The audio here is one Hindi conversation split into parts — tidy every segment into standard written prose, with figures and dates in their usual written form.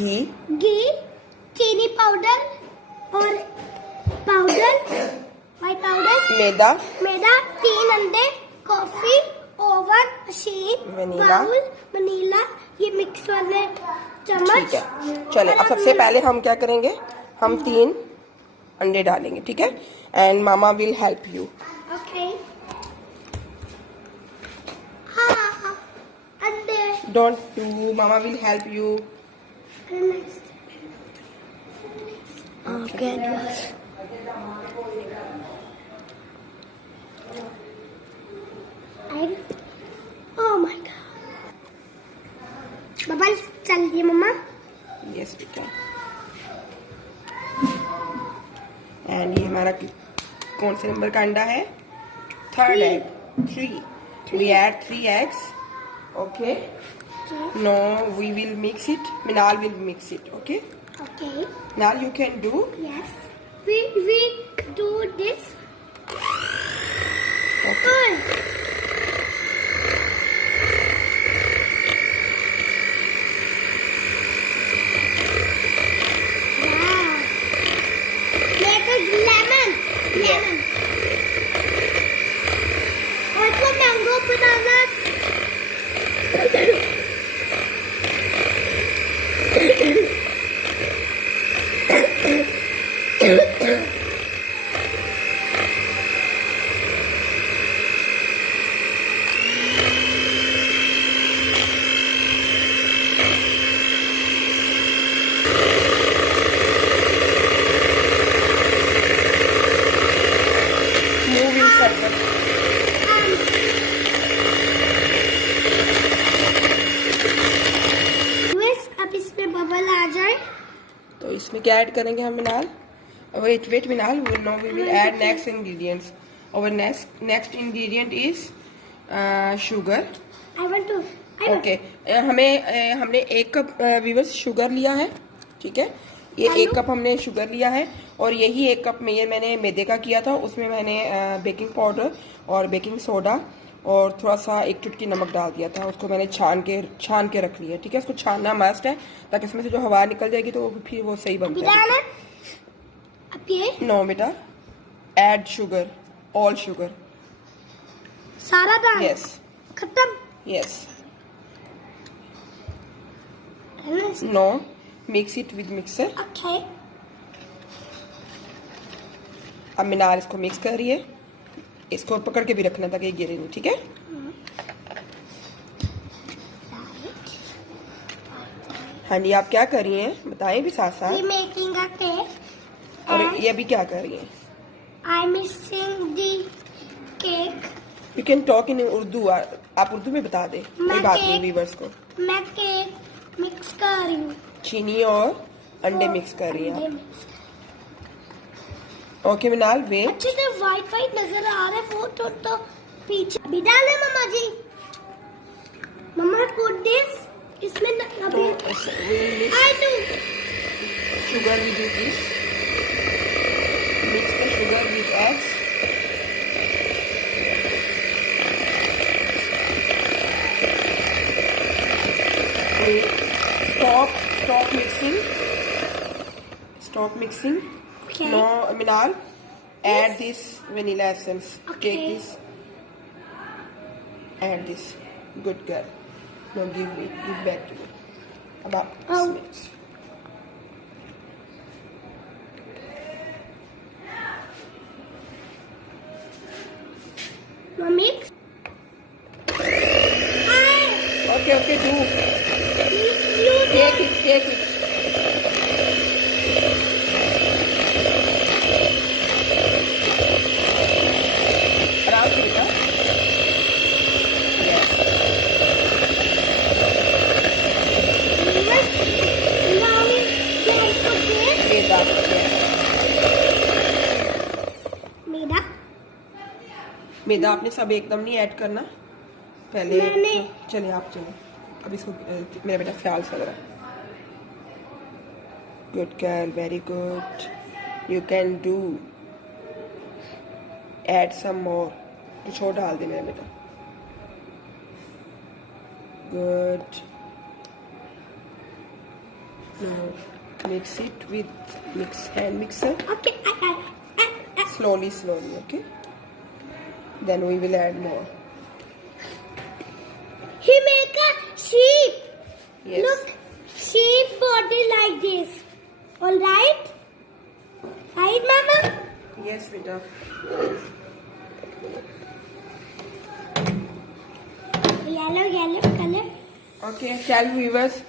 घी, चीनी पाउडर और वाइट पाउडर, मैदा, 3 अंडे, coffee, oven, machine, vanilla, vanilla, ये मिक्स वाले चम्मच। ठीक है। चले अब सबसे पहले हम क्या करेंगे, हम 3 अंडे डालेंगे, ठीक है। And mama will help you. Okay. हाँ, अंडे। Don't do, mama will help you. Okay. Oh my god. Bubble चल दिए मम्मा। यस बेटा। एंड ये हमारा कौन से नंबर का अंडा है? 3rd egg, 3. We add 3 eggs. Okay. No, we will mix it. Minal will mix it. Okay. Okay. Now you can do. Yes. We do this. Okay. Wow. Make a lemon. Yeah. और इसको mango banana. Move in circle. अब इसमें बबल आ जाए तो इसमें क्या ऐड करेंगे हम Minal? Wait Minal, no we will add next ingredients. और next ingredient is sugar. I want to. Okay. हमने 1 कप वीवर्स शुगर लिया है, ठीक है। ये 1 कप हमने शुगर लिया है और यही 1 कप में ये मैंने मैदे का किया था। उसमें मैंने बेकिंग पाउडर और बेकिंग सोडा और थोड़ा सा 1 चुटकी नमक डाल दिया था। उसको मैंने छान के रख लिया, ठीक है। इसको छानना मस्ट है ताकि इसमें से जो हवा निकल जाएगी तो फिर वो सही बनता है। अब ये नो बेटा, ऐड शुगर, ऑल शुगर। सारा डाल। यस खत्म। Yes. No, mix it with mixer. Okay. अब मिनार इसको मिक्स कर रही है। इसको पकड़ के भी रखना ताकि ये गिरे नहीं, ठीक है। हाँ जी, आप क्या कर रही हैं बताएं भी साथ साथ। Making a cake. और ये अभी क्या कर रही हैं? I mixing the cake. You can talk in Urdu. आप उर्दू में बता दें, कोई बात नहीं व्यूअर्स को। मैं केक मिक्स कर रही हूँ। चीनी और अंडे मिक्स कर रही हैं आप। ओके मिनाल, वेट। अच्छे से वाइट नजर आ रहा है वो तो पीछे भी डाले मम्मा जी। मम्मा पुट दिस इसमें अभी I do sugar with this. Mix the sugar with eggs. Stop mixing. Okay. No, Minal, add this vanilla essence. Okay. Take this. Add this. Good girl. No, give back to me. About Oh. mix. Mummy Okay, do. Take it. आराम से बेटा। मैदा आपने सब एकदम नहीं ऐड करना पहले। चलिए आप चलो अब इसको मेरा बेटा ख्याल से रहा। Good girl, very good, you can do. Add some more, कुछ और डाल दे मेरा बेटा। Good, No, mix it with hand mixer. Okay, Slowly, okay? Then we will add more. He make a sheep. Yes. Look, sheep body like this. All right? Right, Mama? Yes, beta. Yellow color. Okay, tell viewers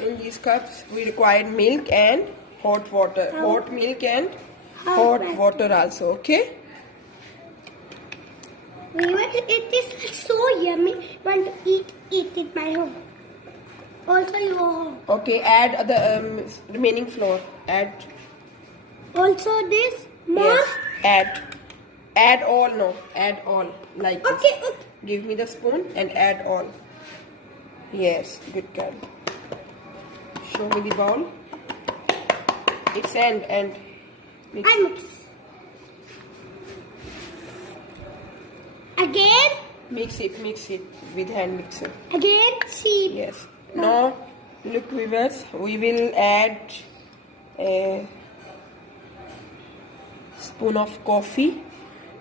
in these cups we require milk and hot water. Hot milk and hot water also, okay? It is so yummy. Want to eat it my home. Also your home. Okay, add the remaining flour. Add. Also this more. Yes, add all. No, add all like this. Okay. Give me the spoon and add all. Yes, good girl. Show me the bowl. It's and mix. I mix. Again. Mix it with hand mixer. Again sheep. Yes. Now, look viewers, we will add a spoon of coffee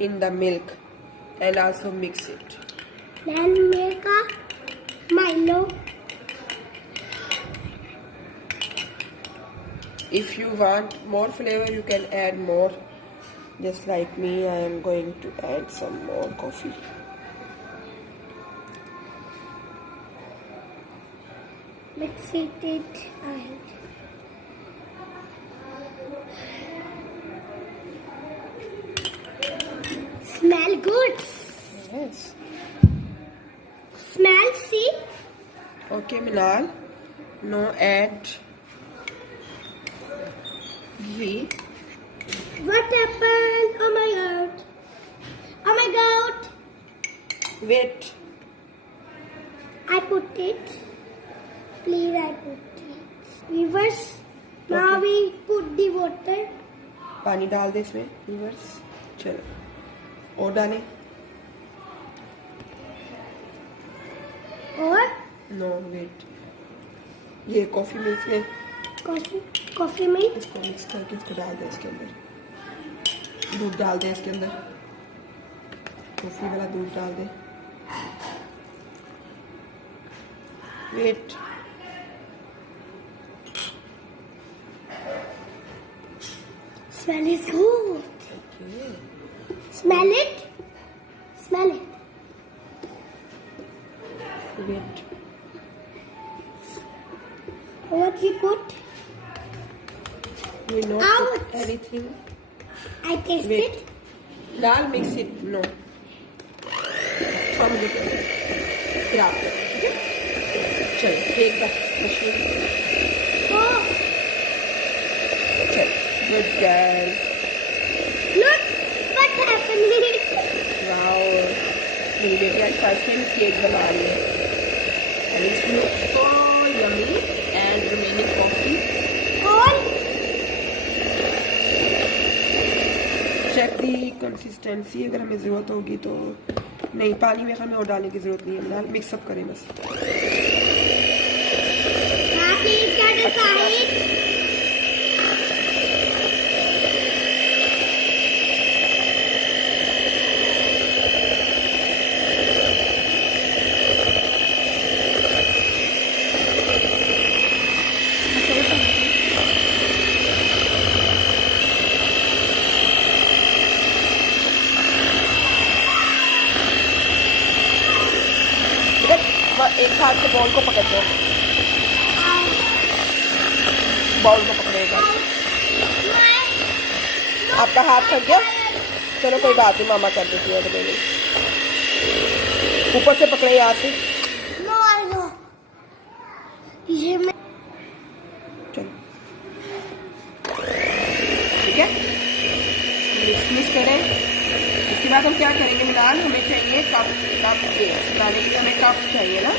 in the milk and also mix it. Then make a Milo. If you want more flavor, you can add more. Just like me, I am going to add some more coffee. Mix it and smell good. Yes. Smell, see? Okay, Minal. Now add ghee. What happened? Oh my god. Oh my god. Wait. I put it. Please, I put it. Reverse. Now we put the water. पानी डाल दे इसमें viewers. चलो और डालें. और नो वेट. ये कॉफी मिल्क में कॉफी में इसको मिक्स करके इसको डाल दे इसके अंदर. दूध डाल दे इसके अंदर. कॉफी वाला दूध डाल दे. Wait. Smell is good. Okay. Smell it. Smell it. Wait. What you put? We not Ouch. put anything. I taste Wait. it. Dal mix it. No. From the grab it. Okay. चल take the machine. Oh, चल. Good girl. look what happened. Wow. मेरी बेटी आज फर्स्ट टाइम केक बना रही है. And it's look so yummy. And remaining coffee. और चेक दी कंसिस्टेंसी. अगर हमें ज़रूरत होगी तो नहीं, पानी में हमें और डालने की ज़रूरत नहीं है. फिलहाल मिक्सअप करें बस. बाकी क्या डिसाइड? एक हाथ से बॉल को पकड़ते हैं. बॉल को पकड़ेगा. आपका हाथ थक गया? चलो कोई बात नहीं, मामा कर देती है. तो मैंने ऊपर से पकड़े यहाँ से. No I know. ये मैं चलो ठीक है. मिक्स करें. इसके बाद हम क्या करेंगे मिलान. हमें चाहिए कप बनाने के लिए हमें कप चाहिए ना.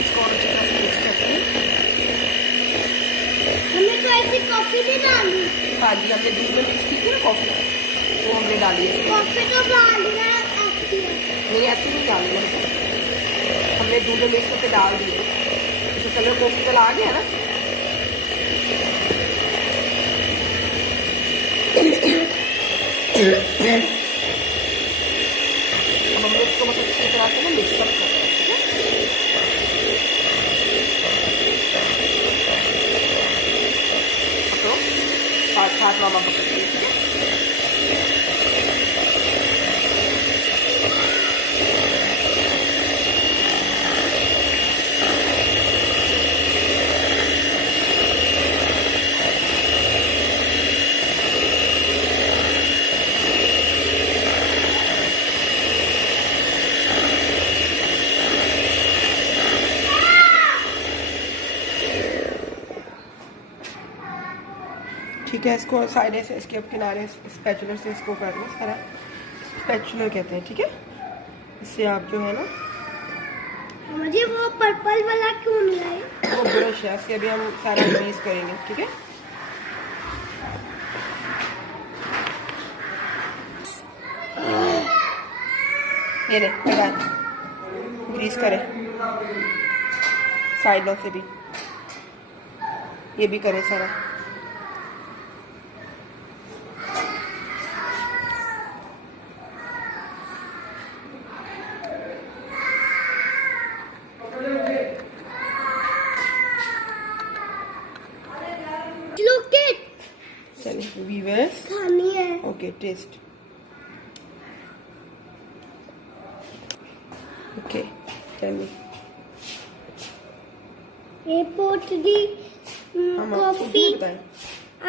इसको और अच्छी तरह से मिक्स करते हैं. हमें तो ऐसी कॉफी भी डाली. हाँ जी, हमने दूध में मिक्स की थी ना कॉफी, वो हमने डाली है. कॉफी तो डाली है ऐसी. नहीं ऐसे नहीं डालना. हमने दूध में मिक्स करके डाल दिए. इसे कलर कॉफी कलर आ गया ना। अब हम इसको मतलब अच्छी तरह से ना मिक्सअप कर रहे हैं, ठीक है। तो साथ मामा पकड़ लीजिए, ठीक है। ठीक है, इसको साइड से इसके किनारे स्पैचुलर से इसको कर लो सारा, स्पैचुलर कहते हैं, ठीक है। इससे आप जो है ना, मुझे वो पर्पल वाला क्यों नहीं आया? वो ब्रश है, इससे अभी हम सारा ग्रीस करेंगे, ठीक है। ये ले लगा, ग्रीस करें साइडों से भी, ये भी करें सारा। Look it, चलिए वीवर्स, खानी है। ओके टेस्ट, ओके चलिए ये पोटली हम आपको कॉफी। भी बताएं।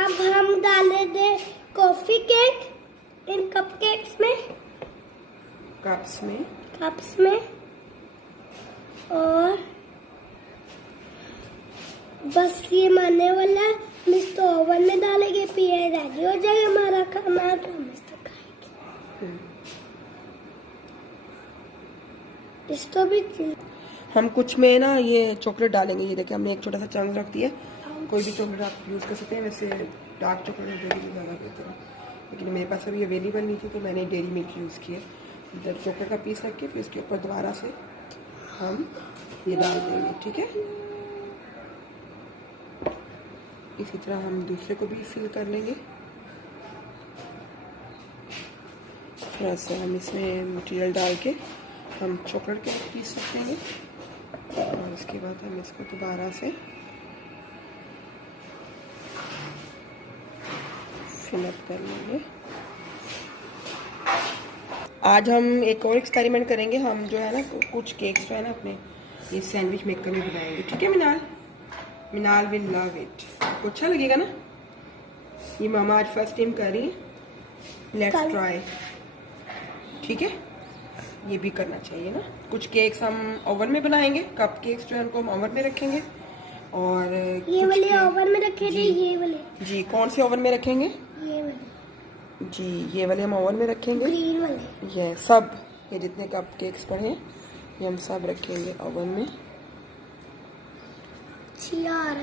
अब हम डाले दे कॉफी केक इन कपकेक्स में, कप्स में, और बस ये मारने वाला है। हम इसको ओवन में डालेंगे, फिर ये रेडी हो जाएगा हमारा खाना, तो हम इसको खाएंगे। इसको भी हम कुछ में ना ये चॉकलेट डालेंगे। ये देखिए हमने एक छोटा सा चंक रख दिया, कोई भी चॉकलेट आप यूज़ कर सकते हैं। वैसे डार्क चॉकलेट डेरी मिल्क ज़्यादा बेहतर है, लेकिन मेरे पास अभी अवेलेबल नहीं थी तो मैंने डेरी मिल्क यूज़ किया। इधर चॉकलेट का पीस रख के फिर इसके ऊपर दोबारा से हम ये डाल देंगे, ठीक है। इसी तरह हम दूसरे को भी फिल कर लेंगे। थोड़ा सा हम इसमें मटेरियल डाल के हम चॉकलेट के पीस रख देंगे, और उसके बाद हम इसको दोबारा से फिल अप कर लेंगे। आज हम एक और एक्सपेरिमेंट करेंगे। हम जो है ना कुछ केक्स जो है ना अपने ये सैंडविच मेकर में बनाएंगे, ठीक है। मिनाल विल लव इट, आपको अच्छा लगेगा ना। ये मामा आज फर्स्ट टाइम कर रही है, लेट्स ट्राई, ठीक है। ये भी करना चाहिए ना। कुछ केक्स हम ओवन में बनाएंगे, कप केक्स जो है उनको हम ओवन में रखेंगे, और ये वाले ओवन में रखे थे, ये वाले जी कौन से ओवन में रखेंगे? ये वाले जी ये वाले हम ओवन में रखेंगे, ग्रीन वाले। ये सब, ये जितने कप केक्स पड़े हैं ये हम सब रखेंगे ओवन में। यार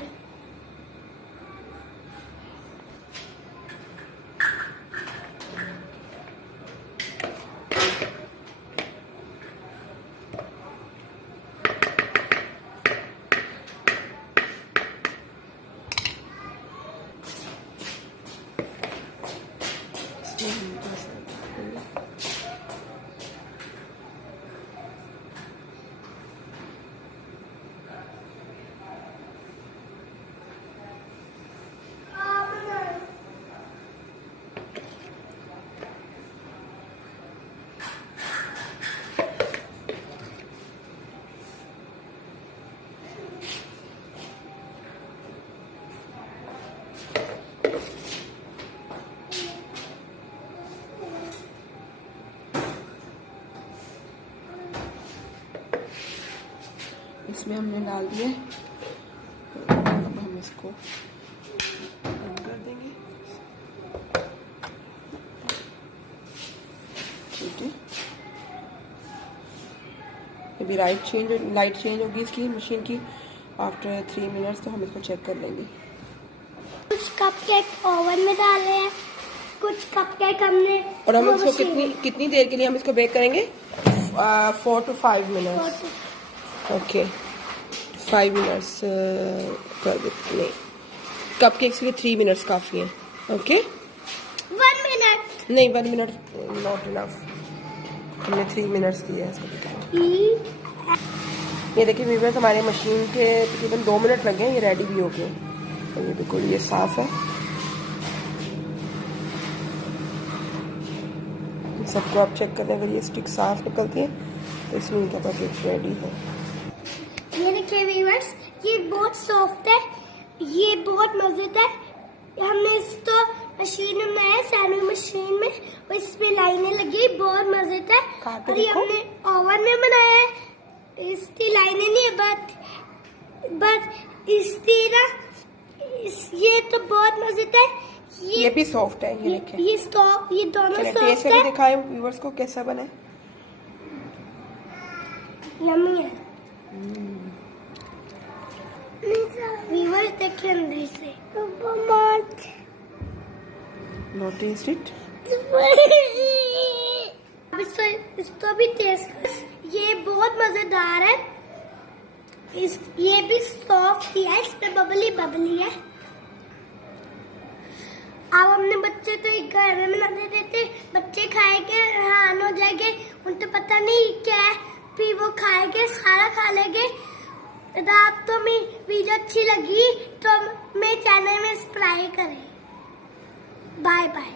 इसमें हमने डाल दिए, अब हम इसको बंद कर देंगे, ठीक है। अभी लाइट चेंज होगी इसकी मशीन की आफ्टर 3 मिनट्स, तो हम इसको चेक कर लेंगे। कुछ कपकेक ओवन में डाले हैं, कुछ कपकेक हमने, और हम इसको कितनी देर के लिए हम इसको बेक करेंगे? 4 to 5 मिनट्स, ओके 5 मिनट्स कर देते, नहीं कप केक्स के लिए 3 मिनट्स काफ़ी है। Okay 1 minute. नहीं 1 मिनट नॉट इनफ, हमने 3 मिनट्स दिए हैं इसको दिखाने। ये देखिए व्यूअर्स, हमारे मशीन के तकरीबन 2 मिनट लगे हैं, ये रेडी भी हो गए। और ये बिल्कुल ये साफ है, सबको आप चेक करना, अगर ये स्टिक साफ निकलती है तो इसमें इनका पैकेट रेडी है। ये देखिए व्यूअर्स, ये बहुत सॉफ्ट है, ये बहुत मजेदार है। हमने इसको मशीन में बनाया, सैंडविच मशीन में, और इसमें लाइनें लगी, बहुत मजेदार। और ये हमने ओवन में बनाया है, इसकी लाइनें नहीं है, बट इसकी ना ये तो बहुत मजेदार। ये भी सॉफ्ट है, ये देखिए, ये सॉफ्ट, ये दोनों चलिए सॉफ्ट टेस्ट है। करके दिखाएं व्यूअर्स को कैसा बना है। यम्मी है व्यूअर्स, देखिए अंदर से नो टेस्ट इट। अब इसको भी टेस्ट कर, ये बहुत मजेदार है। ये भी सॉफ्ट ही है, इसमें बबली बबली है। अब हमने बच्चे तो एक घर में बना देते, बच्चे खाएंगे हैरान हो जाएंगे, उनको पता नहीं क्या है, फिर वो खाएंगे, सारा खा लेंगे। रात तो मेरी वीडियो अच्छी लगी तो मेरे चैनल में सब्सक्राइब करें। Bye bye.